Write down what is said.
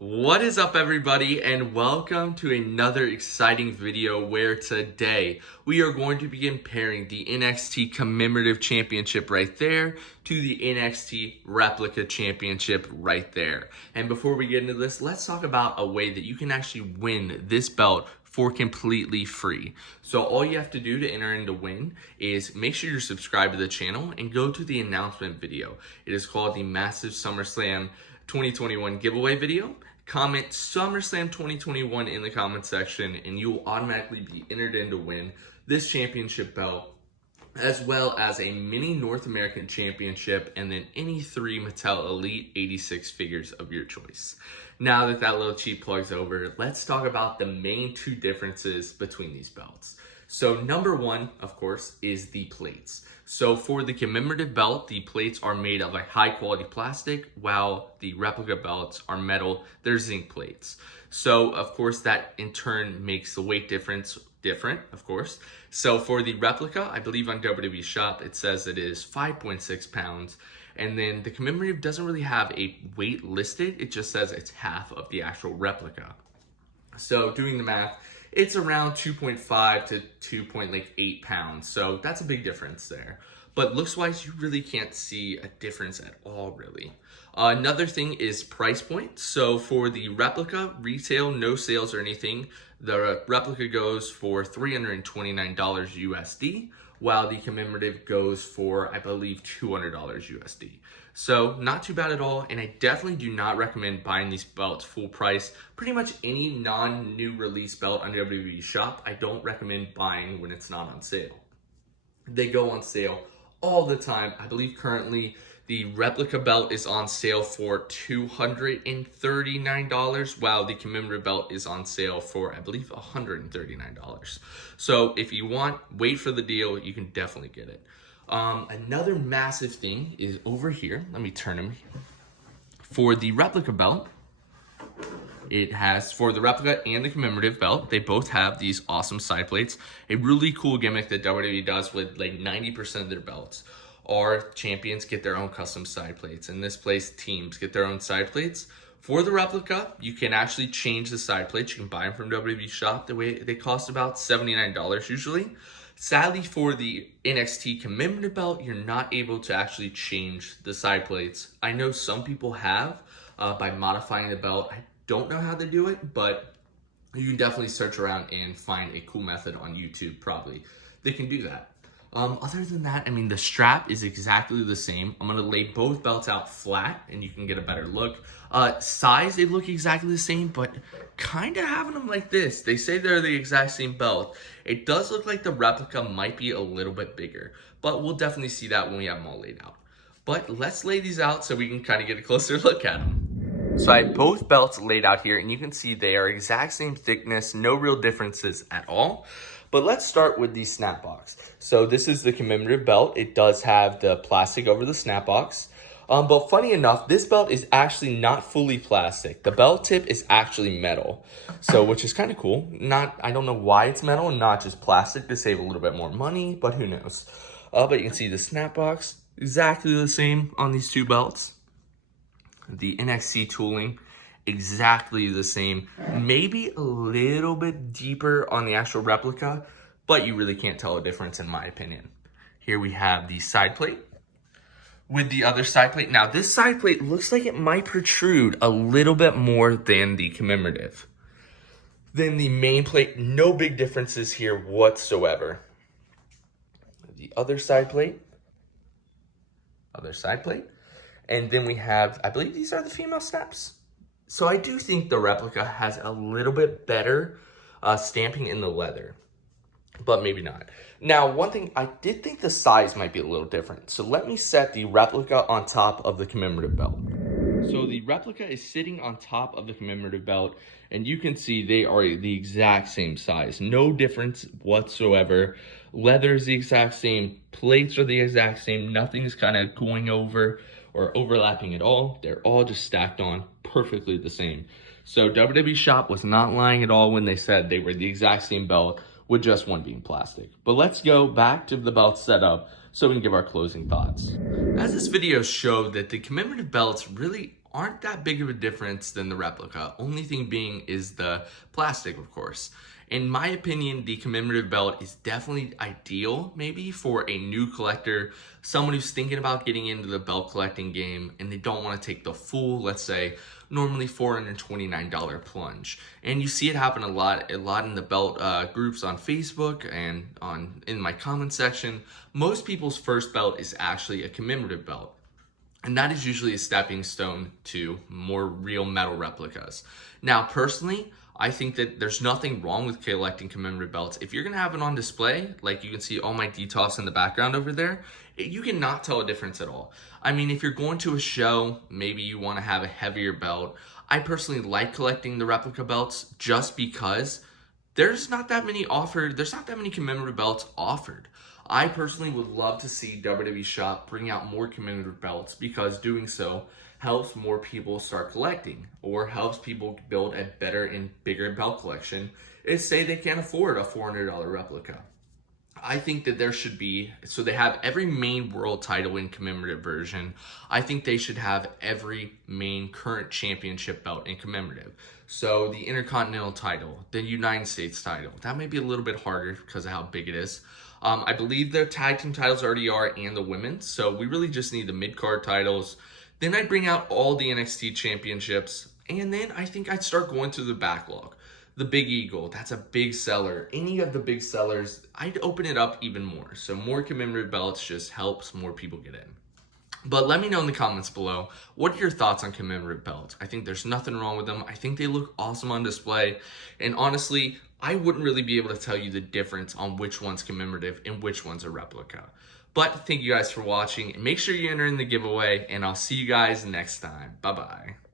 What is up, everybody, and welcome to another exciting video where today we are going to be comparing the NXT Commemorative Championship right there to the NXT Replica Championship right there. And before we get into this, let's talk about a way that you can actually win this belt for completely free. So all you have to do to enter in to win is make sure you're subscribed to the channel and go to the announcement video. It is called the Massive SummerSlam 2021 giveaway video. Comment SummerSlam 2021 in the comment section and you will automatically be entered in to win this championship belt, as well as a mini North American championship and then any 3 Mattel Elite 86 figures of your choice. Now that little cheap plug's over, let's talk about the main 2 differences between these belts. So number 1, of course, is the plates. So for the commemorative belt, the plates are made of a high quality plastic, while the replica belts are metal. They're zinc plates. So of course that in turn makes the weight difference different, of course. So for the replica, I believe on WWE Shop, it says it is 5.6 pounds. And then the commemorative doesn't really have a weight listed. It just says it's half of the actual replica. So doing the math, it's around 2.5 to 2.8 pounds. So that's a big difference there. But looks wise, you really can't see a difference at all, really. Another thing is price point. So for the replica, retail, no sales or anything, the replica goes for $329 USD, while the commemorative goes for, I believe, $200 USD. So not too bad at all, and I definitely do not recommend buying these belts full price. Pretty much any non-new release belt on WWE Shop, I don't recommend buying when it's not on sale. They go on sale all the time. I believe currently the replica belt is on sale for $239, while the commemorative belt is on sale for, I believe, $139. So if you want, wait for the deal, you can definitely get it. Another massive thing is over here. Let me turn them. For the replica belt, it has, for the replica and the commemorative belt, they both have these awesome side plates. A really cool gimmick that WWE does with like 90% of their belts. Our champions get their own custom side plates. In this place, teams get their own side plates. For the replica, you can actually change the side plates. You can buy them from WWE Shop. They cost about $79 usually. Sadly, for the NXT commemorative belt, you're not able to actually change the side plates. I know some people have by modifying the belt. I don't know how they do it, but you can definitely search around and find a cool method on YouTube, probably. They can do that. Other than that, I mean, the strap is exactly the same. I'm going to lay both belts out flat and you can get a better look. Size, they look exactly the same, but kind of having them like this. They say they're the exact same belt. It does look like the replica might be a little bit bigger, but we'll definitely see that when we have them all laid out. But let's lay these out so we can kind of get a closer look at them. So I have both belts laid out here, and you can see they are exact same thickness, no real differences at all. But let's start with the snap box. So this is the commemorative belt. It does have the plastic over the snap box. But funny enough, this belt is actually not fully plastic. The belt tip is actually metal, so which is kind of cool. I don't know why it's metal and not just plastic to save a little bit more money, but who knows. But you can see the snap box, exactly the same on these 2 belts. The NXT tooling, exactly the same, maybe a little bit deeper on the actual replica, but you really can't tell a difference in my opinion. Here we have the side plate with the other side plate. Now this side plate looks like it might protrude a little bit more than the commemorative. Then the main plate, no big differences here whatsoever. The other side plate, and then we have, I believe these are the female snaps. So I do think the replica has a little bit better stamping in the leather, but maybe not. Now, one thing, I did think the size might be a little different. So let me set the replica on top of the commemorative belt. So the replica is sitting on top of the commemorative belt, and you can see they are the exact same size. No difference whatsoever. Leather is the exact same. Plates are the exact same. Nothing's kind of going over or overlapping at all. They're all just stacked on perfectly the same. So WWE Shop was not lying at all when they said they were the exact same belt with just one being plastic. But let's go back to the belt setup so we can give our closing thoughts. As this video showed, that the commemorative belts really aren't that big of a difference than the replica. Only thing being is the plastic, of course. In my opinion, the commemorative belt is definitely ideal maybe for a new collector, someone who's thinking about getting into the belt collecting game and they don't want to take the full, let's say, normally $429 plunge. And you see it happen a lot in the belt groups on Facebook and in my comment section. Most people's first belt is actually a commemorative belt. And that is usually a stepping stone to more real metal replicas. Now, personally, I think that there's nothing wrong with collecting commemorative belts. If you're gonna have it on display, like you can see all my DTOS in the background over there, you cannot tell a difference at all. I mean, if you're going to a show, maybe you wanna have a heavier belt. I personally like collecting the replica belts just because there's not that many commemorative belts offered. I personally would love to see WWE Shop bring out more commemorative belts because doing so helps more people start collecting or helps people build a better and bigger belt collection if say they can't afford a $400 replica. I think that there should be, so they have every main world title in commemorative version. I think they should have every main current championship belt in commemorative. So the Intercontinental title, the United States title, that may be a little bit harder because of how big it is. I believe the tag team titles already are and the women's, so we really just need the mid-card titles. Then I'd bring out all the NXT championships, and then I think I'd start going through the backlog. The Big Eagle, that's a big seller. Any of the big sellers, I'd open it up even more. So more commemorative belts just helps more people get in. But let me know in the comments below, what are your thoughts on commemorative belts? I think there's nothing wrong with them. I think they look awesome on display. And honestly, I wouldn't really be able to tell you the difference on which one's commemorative and which one's a replica. But thank you guys for watching. And make sure you enter in the giveaway, and I'll see you guys next time. Bye-bye.